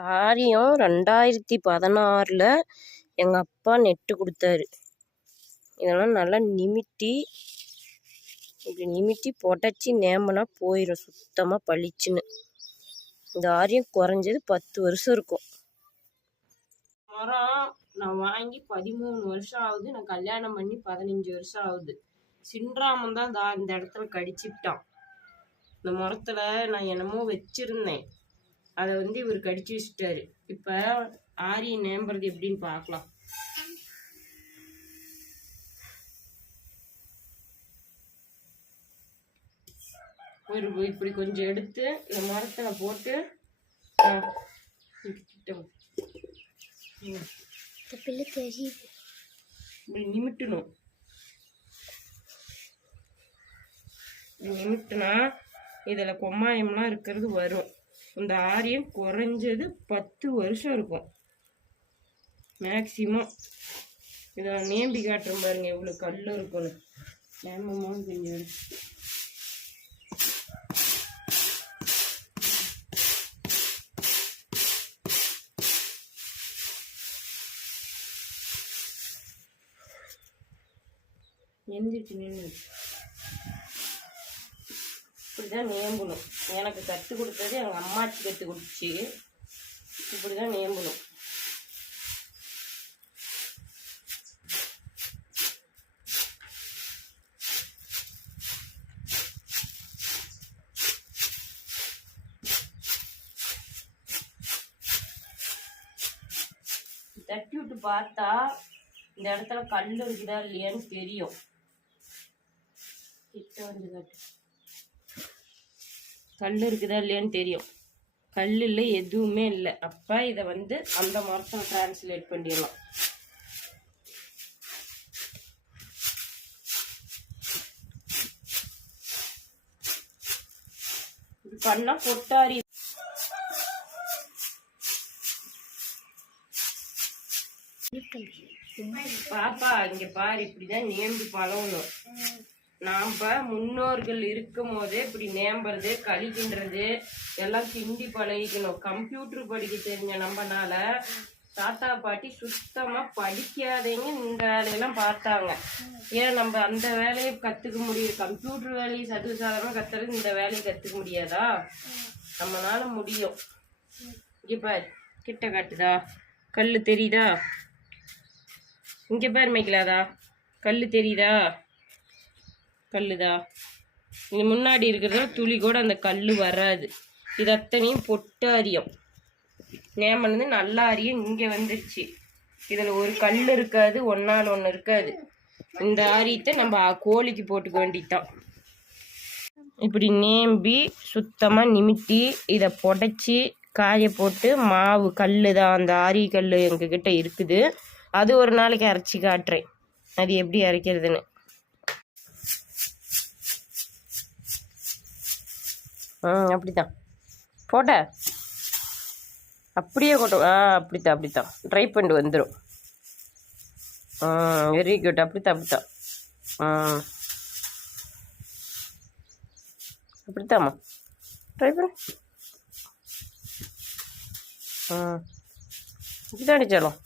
சாரியும் ரெண்டாயிரத்தி பதினாறில் எங்கள் அப்பா நெட்டு கொடுத்தாரு. இதெல்லாம் நல்லா நிமிட்டி இப்படி நிமிட்டி பொட்டச்சி நேமனா போயிடும் சுத்தமாக பளிச்சுன்னு. இந்த ஆரியம் குறைஞ்சது பத்து வருஷம் இருக்கும். மரம் நான் வாங்கி பதிமூணு வருஷம் ஆகுது. நான் கல்யாணம் பண்ணி பதினஞ்சு வருஷம் ஆகுது. சின்ராமன் தான் இந்த இடத்துல கடிச்சிட்டான். இந்த மரத்தில் நான் என்னமோ வச்சிருந்தேன். அதை வந்து இவர் கடிச்சு வச்சுட்டாரு. இப்போ ஆரிய நேம்புறது எப்படின்னு பார்க்கலாம். ஒரு இப்படி கொஞ்சம் எடுத்து இந்த மரத்தில் போட்டு இப்படி நிமிட்டணும். இப்படி நிமிட்டினா இதில் கொம்மாயம்லாம் இருக்கிறது வரும். இந்த ஆரியம் குறைஞ்சது பத்து வருஷம் இருக்கும். மேக்சிமம் இதை நான் நேம்பி காட்டுறேன் பாருங்க இவ்வளோ கல் இருக்கும்னு. நேமமாக கொஞ்சம் எந்திரிச்சு நின்று இப்படிதான் நேம்பணும் எனக்கு கற்றுக் கொடுத்தது எங்கள் அம்மாச்சி கற்றுக் கொடுத்துச்சு இப்படிதான் நேம்பணும் தட்டி விட்டு பார்த்தா இந்த இடத்துல கல் இருக்குதா இல்லையான்னு தெரியும். கிட்ட வந்து காட்டு. கல் இருக்குதா இல்லையான்னு தெரியும். கல் இல்லை எதுவுமே இல்லை. அப்போ இதை வந்து அந்த மரத்தில் டிரான்ஸ்லேட் பண்ணிடலாம். பண்ணா கொட்டாரி. பாப்பா இங்க பாரு இப்படிதான் நேர்ந்து பழகணும். நாம் முன்னோர்கள் இருக்கும் போதே இப்படி நேம்புறது கழிக்கின்றது எல்லாம் கிண்டி பழகிக்கணும். கம்ப்யூட்டர் படிக்க தெரிஞ்ச நம்மனால தாத்தா பாட்டி சுத்தமா படிக்காதவங்க இந்த வேலையெல்லாம் பார்த்தாங்க. ஏன் நம்ம அந்த வேலையை கத்துக்க முடியும் கம்ப்யூட்டர் வேலையை சதுவு சாதாரணமா கத்துறது இந்த வேலையை கத்துக்க முடியாதா? நம்மளால முடியும். இங்க பாரு கிட்ட காட்டுதா? கல்லு தெரியுதா? இங்க பாரு மைக்கலாதா கல்லு தெரியுதா? கல்லுதா? இது முன்னாடி இருக்கிறதோ துளி கூட அந்த கல் வராது. இது அத்தனையும் பொட்டு அரியம். நேமனது நல்ல அரியம். இங்கே வந்துருச்சு. இதில் ஒரு கல் இருக்காது ஒன்னால் ஒன்று இருக்காது. இந்த ஆரியத்தை நம்ம கோழிக்கு போட்டுக்க வேண்டியதுதான். இப்படி நேம்பி சுத்தமாக நிமிட்டி இதை புடைச்சி காய போட்டு மாவு கல் தான் அந்த ஆரிய கல் எங்ககிட்ட இருக்குது. அது ஒரு நாளைக்கு அரைச்சி காட்டுறேன். அது எப்படி அரைக்கிறதுன்னு. ம் அப்படி தான் போட்ட? அப்படியே கொட்டும் ஆ அப்படித்தான் அப்படித்தான். ட்ரை பண்ணிட்டு வந்துடும் ம் வெரி குட் அப்படித்தான் அப்படித்தான். ம் அப்படித்தாம்மா. ட்ரை பண்ணு. ம் இப்படிதான் அடித்தாலும்